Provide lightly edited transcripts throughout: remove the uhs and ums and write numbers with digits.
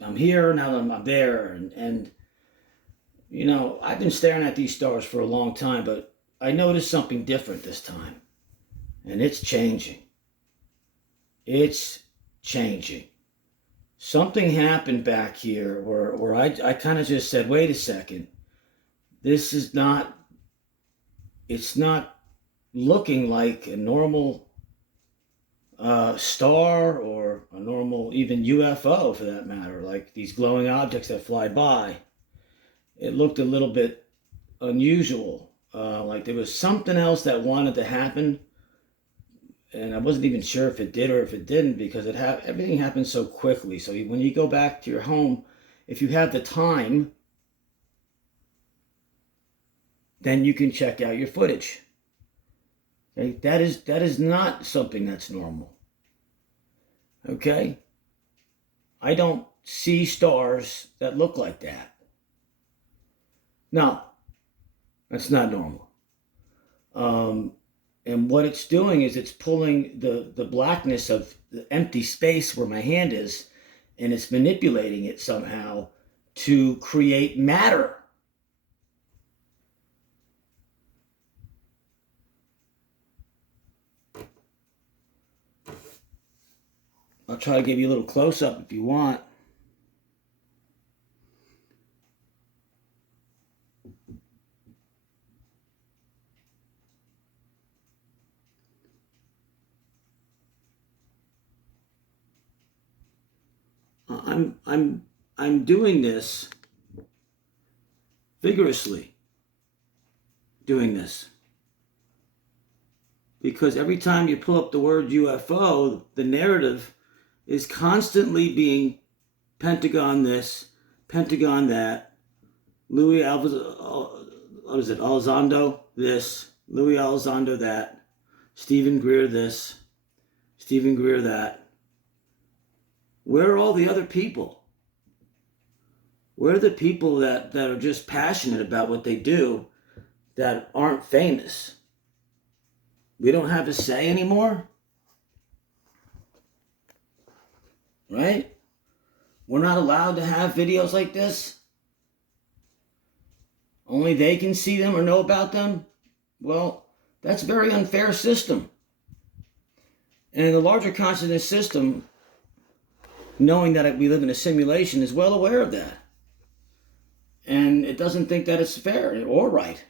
I'm here now. I'm there, and I've been staring at these stars for a long time, but I noticed something different this time, and it's changing. It's changing. Something happened back here where I kind of just said, wait a second, this is not, it's not looking like a normal star or a normal even UFO for that matter, like these glowing objects that fly by. It looked a little bit unusual, like there was something else that wanted to happen, and I wasn't even sure if it did or if it didn't, because everything happened so quickly. So when you go back to your home, if you have the time, then you can check out your footage. Okay, that is not something that's normal. Okay, I don't see stars that look like that. No, that's not normal. And what it's doing is it's pulling the blackness of the empty space where my hand is, and it's manipulating it somehow to create matter. I'll try to give you a little close-up if you want. I'm doing this vigorously, doing this, because every time you pull up the word UFO, the narrative is constantly being Pentagon this, Pentagon that, Louis Elizondo this, Louis Elizondo that, Stephen Greer this, Stephen Greer that. Where are all the other people? Where are the people that are just passionate about what they do, that aren't famous? We don't have a say anymore? Right? We're not allowed to have videos like this? Only they can see them or know about them? Well, that's a very unfair system. And the larger consciousness system, knowing that we live in a simulation, is well aware of that. And it doesn't think that it's fair or right.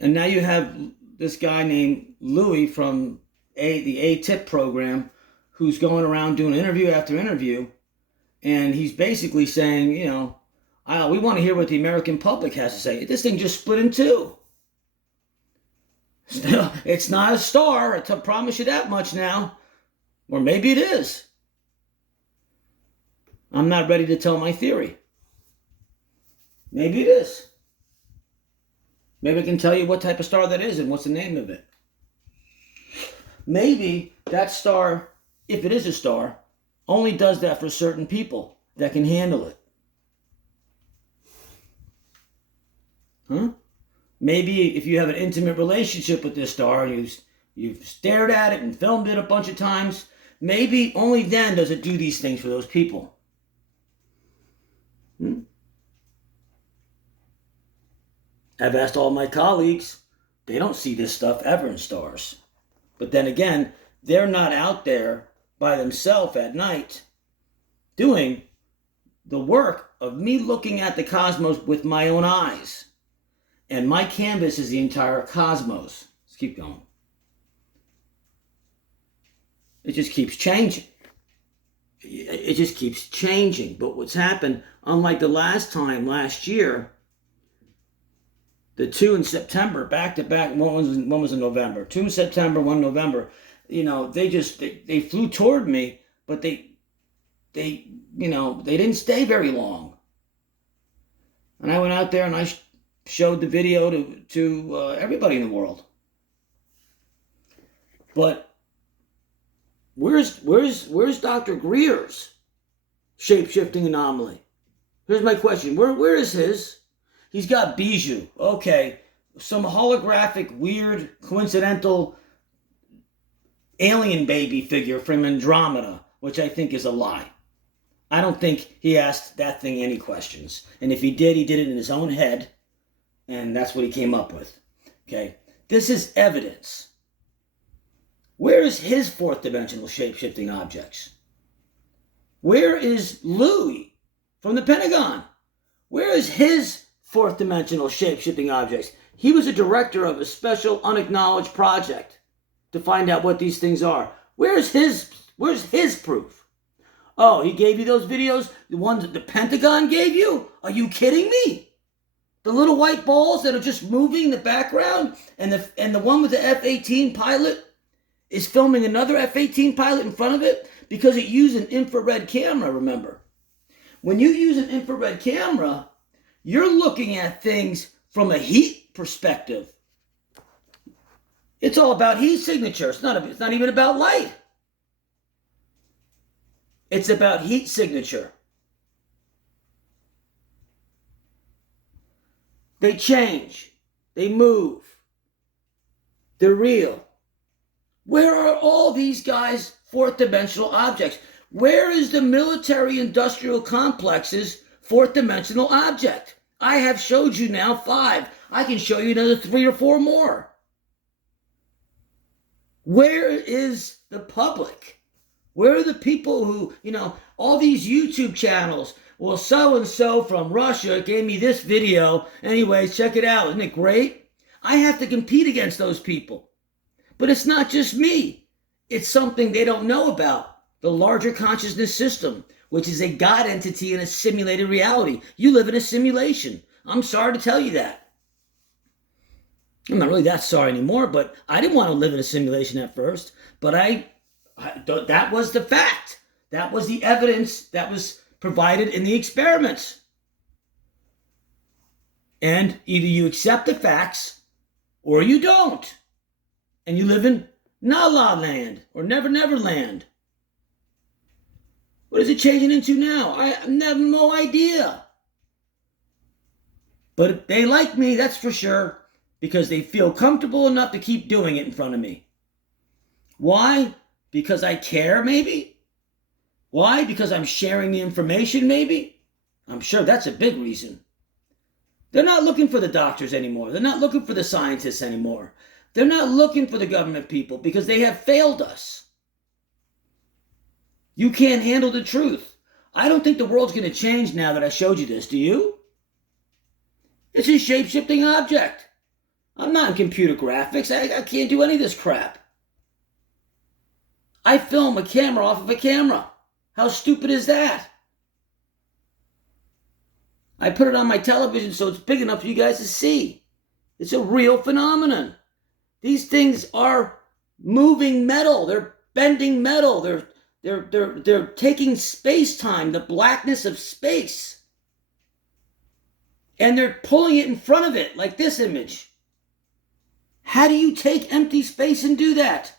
And now you have this guy named Louis from the A-Tip program, who's going around doing interview after interview, and he's basically saying, we want to hear what the American public has to say. This thing just split in two. It's not a star, I promise you that much now. Or maybe it is. I'm not ready to tell my theory. Maybe it is. Maybe I can tell you what type of star that is and what's the name of it. Maybe that star, if it is a star, only does that for certain people that can handle it. Huh? Maybe if you have an intimate relationship with this star, you've stared at it and filmed it a bunch of times, maybe only then does it do these things for those people. I've asked all my colleagues, they don't see this stuff ever in stars. But then again, they're not out there by themselves at night doing the work of me looking at the cosmos with my own eyes. And my canvas is the entire cosmos. Let's keep going. It just keeps changing. It just keeps changing. But what's happened, unlike the last year, the 2 in September, back to back, one was in November. 2 in September, 1 November. They flew toward me, but they didn't stay very long. And I went out there and I showed the video to everybody in the world. But where's Dr. Greer's shape-shifting anomaly? Here's my question. Where is his? He's got Bijou. Okay. Some holographic, weird, coincidental alien baby figure from Andromeda, which I think is a lie. I don't think he asked that thing any questions. And if he did it in his own head, and that's what he came up with. Okay? This is evidence. Where is his fourth dimensional shape-shifting objects? Where is Louis from the Pentagon? Where is his fourth dimensional shape-shifting objects? He was a director of a special unacknowledged project to find out what these things are. Where's his proof? Oh, he gave you those videos? The ones that the Pentagon gave you? Are you kidding me? The little white balls that are just moving in the background, and the one with the F-18 pilot is filming another F-18 pilot in front of it because it used an infrared camera, remember. When you use an infrared camera, you're looking at things from a heat perspective. It's all about heat signature. It's not even about light. It's about heat signature. They change. They move. They're real. Where are all these guys' fourth dimensional objects? Where is the military industrial complex's fourth dimensional object? I have showed you now 5. I can show you another 3 or 4 more. Where is the public? Where are the people who, all these YouTube channels? Well, so-and-so from Russia gave me this video. Anyways, check it out. Isn't it great? I have to compete against those people. But it's not just me. It's something they don't know about. The larger consciousness system, which is a God entity in a simulated reality. You live in a simulation. I'm sorry to tell you that. I'm not really that sorry anymore, but I didn't want to live in a simulation at first. But that was the fact. That was the evidence that was provided in the experiments. And either you accept the facts or you don't. And you live in La La Land or Never Never Land. What is it changing into now? I have no idea. But they like me, that's for sure, because they feel comfortable enough to keep doing it in front of me. Why? Because I care, maybe? Why? Because I'm sharing the information, maybe? I'm sure that's a big reason. They're not looking for the doctors anymore. They're not looking for the scientists anymore. They're not looking for the government people because they have failed us. You can't handle the truth. I don't think the world's going to change now that I showed you this, do you? It's a shape-shifting object. I'm not in computer graphics. I can't do any of this crap. I film a camera off of a camera. How stupid is that? I put it on my television so it's big enough for you guys to see. It's a real phenomenon. These things are moving metal. They're bending metal. They're taking space-time, the blackness of space, and they're pulling it in front of it, like this image. How do you take empty space and do that?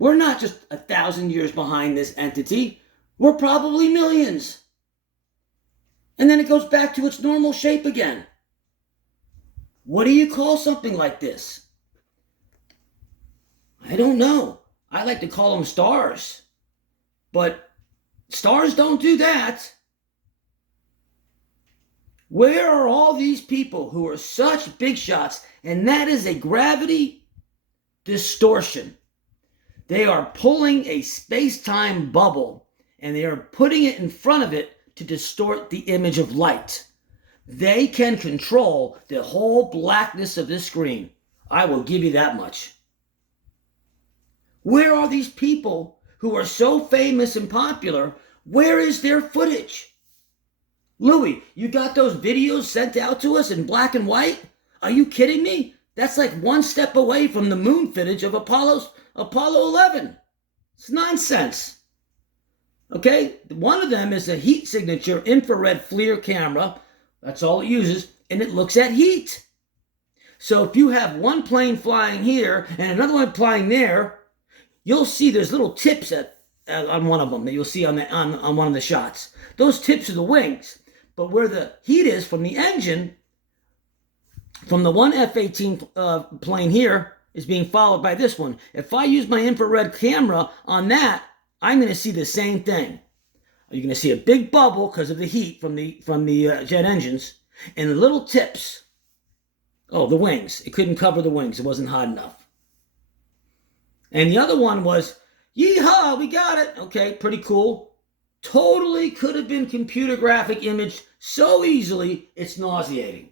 We're not just 1,000 years behind this entity. We're probably millions. And then it goes back to its normal shape again. What do you call something like this? I don't know. I like to call them stars. But stars don't do that. Where are all these people who are such big shots? And that is a gravity distortion. They are pulling a space-time bubble and they are putting it in front of it to distort the image of light. They can control the whole blackness of this screen. I will give you that much. Where are these people who are so famous and popular? Where is their footage? Louis, you got those videos sent out to us in black and white? Are you kidding me? That's like one step away from the moon footage of Apollo 11. It's nonsense. Okay? One of them is a heat signature infrared FLIR camera. That's all it uses, and it looks at heat. So if you have one plane flying here and another one flying there, you'll see there's little tips on one of them that you'll see on one of the shots. Those tips are the wings. But where the heat is from the engine, from the one F-18 plane here, is being followed by this one. If I use my infrared camera on that, I'm going to see the same thing. You're going to see a big bubble because of the heat from the jet engines, and the little tips. Oh, the wings. It couldn't cover the wings. It wasn't hot enough. And the other one was, yeehaw, we got it. Okay, pretty cool. Totally could have been computer graphic image so easily, it's nauseating.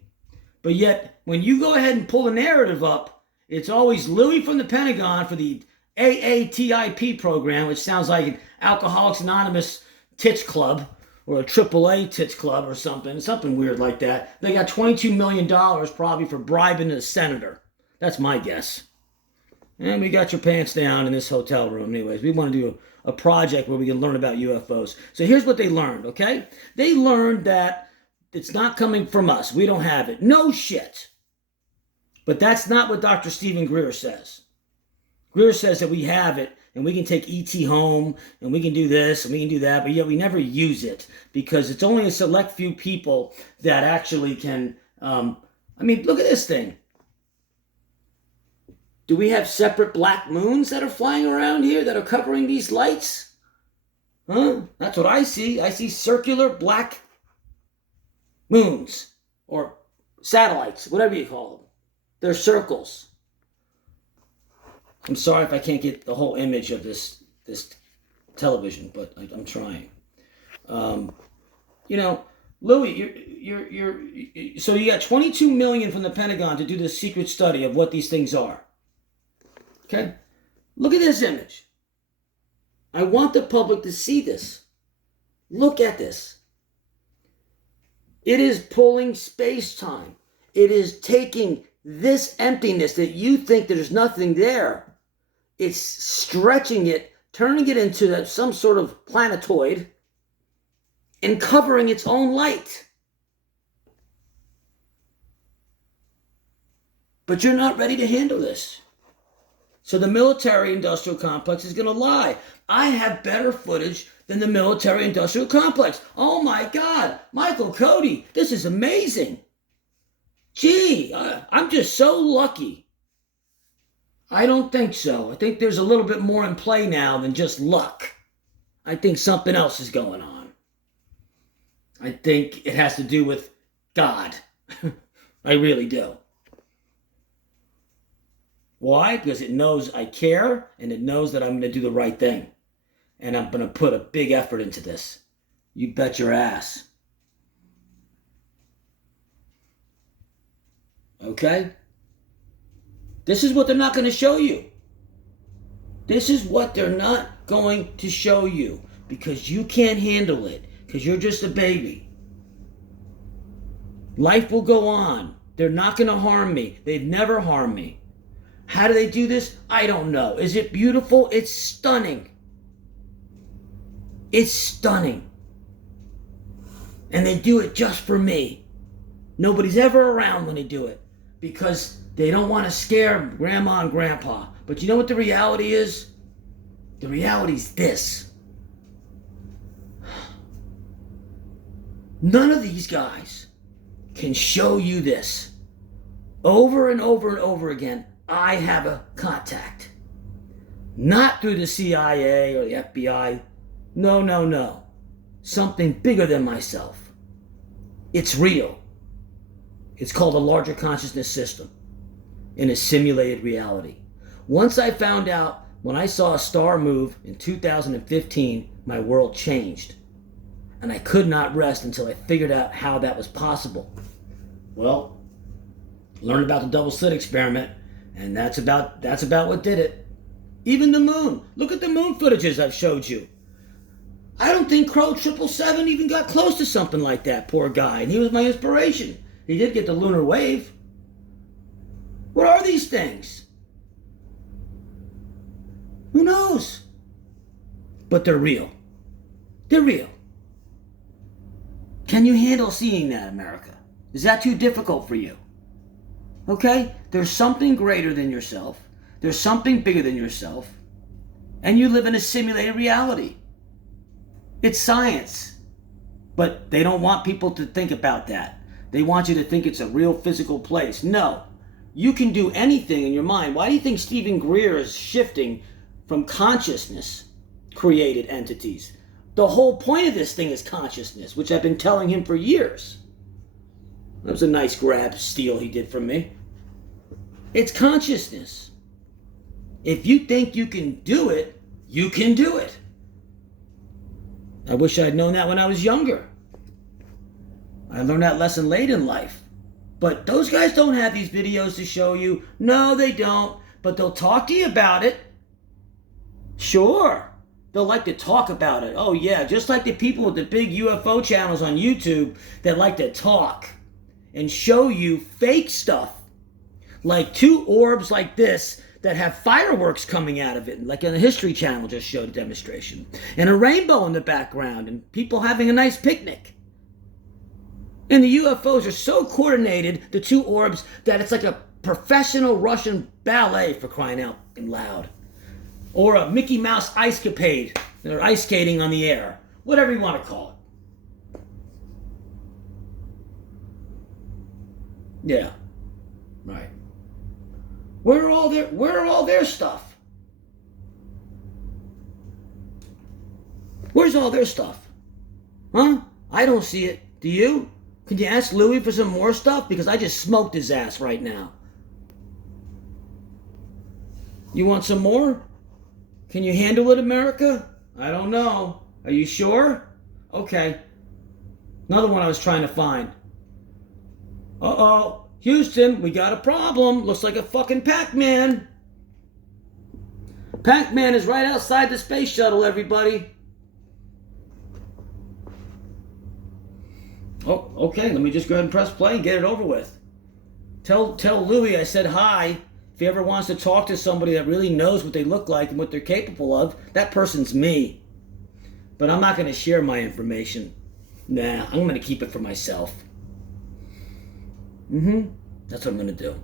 But yet, when you go ahead and pull the narrative up, it's always Louis from the Pentagon for the AATIP program, which sounds like an Alcoholics Anonymous tits club or a AAA tits club or something weird like that. They got $22 million probably for bribing a senator. That's my guess. And we got your pants down in this hotel room anyways. We want to do a project where we can learn about UFOs. So here's what they learned, okay? They learned that it's not coming from us. We don't have it. No shit. But that's not what Dr. Stephen Greer says. Greer says that we have it, and we can take ET home, and we can do this, and we can do that, but yet we never use it, because it's only a select few people that actually can, I mean, look at this thing. Do we have separate black moons that are flying around here that are covering these lights? Huh? That's what I see. I see circular black moons, or satellites, whatever you call them. They're circles. I'm sorry if I can't get the whole image of this television, but I'm trying. You know, Louis, so you got 22 million from the Pentagon to do this secret study of what these things are. Okay, look at this image. I want the public to see this. Look at this. It is pulling space-time. It is taking this emptiness that you think there's nothing there. It's stretching it, turning it into some sort of planetoid, and covering its own light. But you're not ready to handle this. So the military-industrial complex is going to lie. I have better footage than the military-industrial complex. Oh my God, Michael Cody, this is amazing. Gee, I'm just so lucky. I don't think so. I think there's a little bit more in play now than just luck. I think something else is going on. I think it has to do with God. I really do. Why? Because it knows I care, and it knows that I'm going to do the right thing. And I'm going to put a big effort into this. You bet your ass. Okay? This is what they're not going to show you. This is what they're not going to show you. Because you can't handle it. Because you're just a baby. Life will go on. They're not going to harm me. They've never harmed me. How do they do this? I don't know. Is it beautiful? It's stunning. It's stunning. And they do it just for me. Nobody's ever around when they do it, because they don't want to scare grandma and grandpa. But you know what the reality is? The reality is this. None of these guys can show you this. Over and over and over again, I have a contact. Not through the CIA or the FBI. No. Something bigger than myself. It's real. It's called a larger consciousness system in a simulated reality. Once I found out, when I saw a star move in 2015, my world changed. And I could not rest until I figured out how that was possible. Well, learned about the double slit experiment, and that's about what did it. Even the moon. Look at the moon footages I've showed you. I don't think Crow 777 even got close to something like that, poor guy. And he was my inspiration. He did get the lunar wave. What are these things? Who knows? But they're real. They're real. Can you handle seeing that, America? Is that too difficult for you? Okay? There's something greater than yourself. There's something bigger than yourself. And you live in a simulated reality. It's science. But they don't want people to think about that. They want you to think it's a real physical place. No. You can do anything in your mind. Why do you think Stephen Greer is shifting from consciousness created entities. The whole point of this thing is consciousness, which I've been telling him for years. That was a nice grab steal he did from me. It's consciousness. If you think you can do it, you can do it. I wish I'd known that when I was younger. I learned that lesson late in life. But those guys don't have these videos to show you. No, they don't. But they'll talk to you about it. Sure. They'll like to talk about it. Oh yeah, just like the people with the big UFO channels on YouTube that like to talk and show you fake stuff. Like two orbs like this that have fireworks coming out of it, like on the History Channel just showed a demonstration. And a rainbow in the background and people having a nice picnic. And the UFOs are so coordinated, the two orbs, that it's like a professional Russian ballet, for crying out loud. Or a Mickey Mouse ice capade. They're ice skating on the air. Whatever you want to call it. Yeah. Right. Where are all their stuff? Where's all their stuff? Huh? I don't see it. Do you? Can you ask Louis for some more stuff? Because I just smoked his ass right now. You want some more? Can you handle it, America? I don't know. Are you sure? Okay. Another one I was trying to find. Uh-oh. Houston, we got a problem. Looks like a fucking Pac-Man. Pac-Man is right outside the space shuttle, everybody. Oh, okay. Let me just go ahead and press play and get it over with. Tell Louis I said hi. If he ever wants to talk to somebody that really knows what they look like and what they're capable of, that person's me. But I'm not going to share my information. Nah, I'm going to keep it for myself. That's what I'm going to do.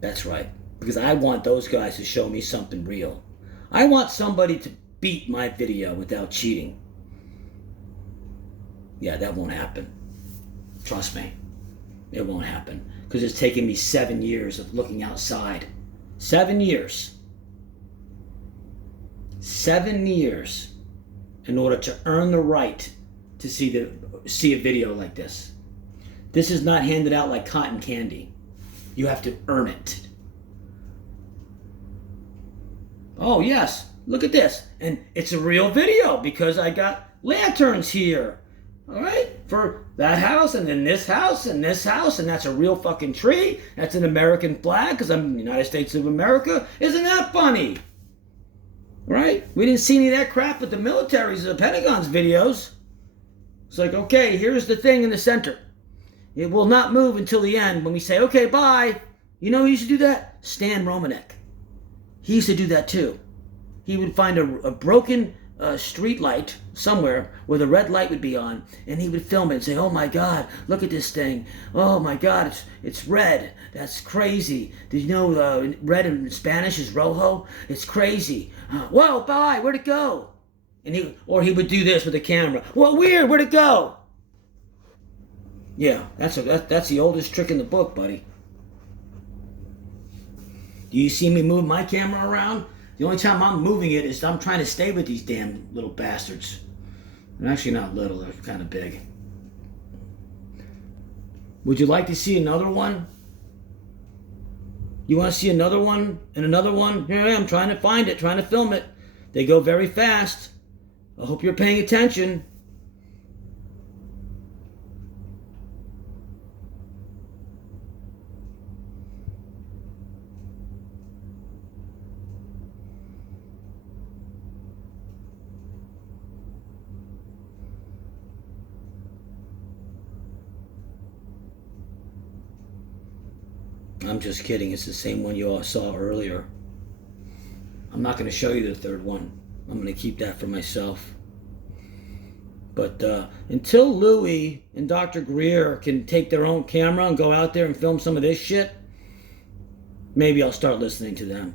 That's right. Because I want those guys to show me something real. I want somebody to beat my video without cheating. Yeah, that won't happen. Trust me. It won't happen. Because it's taken me 7 years of looking outside. 7 years. 7 years in order to earn the right to see a video like this. This is not handed out like cotton candy. You have to earn it. Oh yes, look at this. And it's a real video because I got lanterns here. All right, for that house and then this house and this house, and that's a real fucking tree. That's an American flag because I'm in the United States of America. Isn't that funny? Right? We didn't see any of that crap with the military's, the Pentagon's videos. It's like, okay, here's the thing in the center. It will not move until the end when we say, okay, bye. You know who used to do that? Stan Romanek. He used to do that too. He would find a broken street light somewhere where the red light would be on, and he would film it and say, oh my God, look at this thing. Oh my God, it's red. That's crazy. Did you know red in Spanish is rojo? It's crazy. Whoa, bye, where'd it go? And he would do this with the camera. Well, weird, where'd it go? Yeah, that's the oldest trick in the book, buddy. Do you see me move my camera around? The only time I'm moving it is I'm trying to stay with these damn little bastards. They're actually not little, they're kind of big. Would you like to see another one? You want to see another one and another one? Here I am trying to find it, trying to film it. They go very fast. I hope you're paying attention. I'm just kidding. It's the same one you all saw earlier. I'm not going to show you the third one. I'm going to keep that for myself. But until Louis and Dr. Greer can take their own camera and go out there and film some of this shit, maybe I'll start listening to them.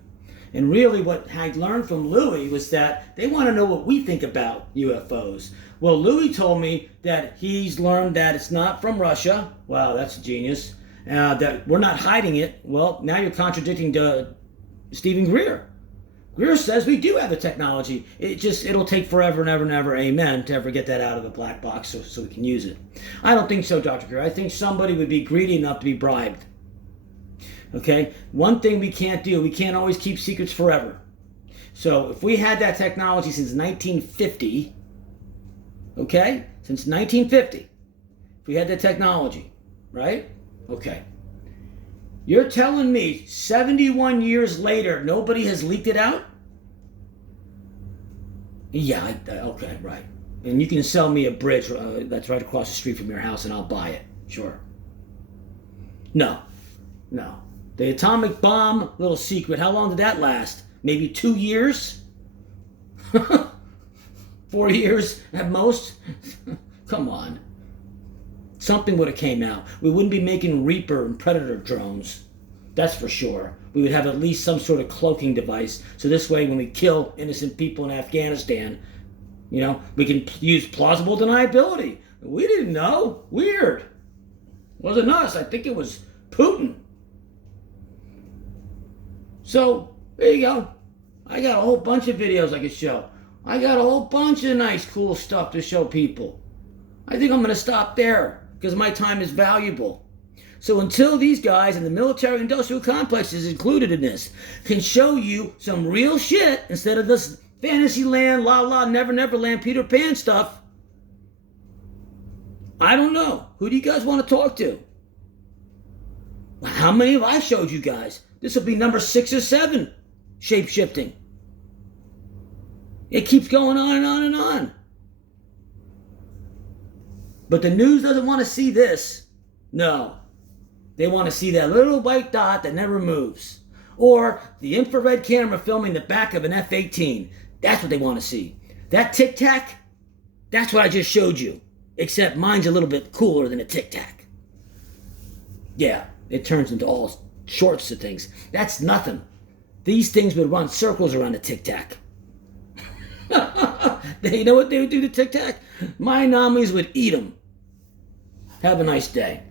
And really what I learned from Louis was that they want to know what we think about UFOs. Well, Louis told me that he's learned that it's not from Russia. Wow, that's genius. That we're not hiding it. Well, now you're contradicting Stephen Greer. Greer says we do have the technology. It'll take forever and ever and ever, amen, to ever get that out of the black box so we can use it. I don't think so, Dr. Greer. I think somebody would be greedy enough to be bribed. Okay? One thing we can't do, we can't always keep secrets forever. So if we had that technology since 1950, okay? Since 1950, if we had that technology, right? Okay. You're telling me 71 years later, nobody has leaked it out? Yeah, okay, right. And you can sell me a bridge that's right across the street from your house and I'll buy it. Sure. No. The atomic bomb, little secret, how long did that last? Maybe 2 years? 4 years at most? Come on. Something would have came out. We wouldn't be making Reaper and Predator drones. That's for sure. We would have at least some sort of cloaking device. So this way, when we kill innocent people in Afghanistan, we can use plausible deniability. We didn't know. Weird. Wasn't us. I think it was Putin. So, there you go. I got a whole bunch of videos I could show. I got a whole bunch of nice, cool stuff to show people. I think I'm going to stop there because my time is valuable. So until these guys in the military-industrial complexes included in this can show you some real shit instead of this fantasy land, la, never land, Peter Pan stuff, I don't know. Who do you guys want to talk to? How many have I showed you guys? This will be number 6 or 7, shape-shifting. It keeps going on and on and on. But the news doesn't want to see this. No. They want to see that little white dot that never moves. Or the infrared camera filming the back of an F-18. That's what they want to see. That tic-tac, that's what I just showed you. Except mine's a little bit cooler than a tic-tac. Yeah, it turns into all sorts of things. That's nothing. These things would run circles around a tic-tac. You know what they would do to tic-tac? My anomalies would eat them. Have a nice day.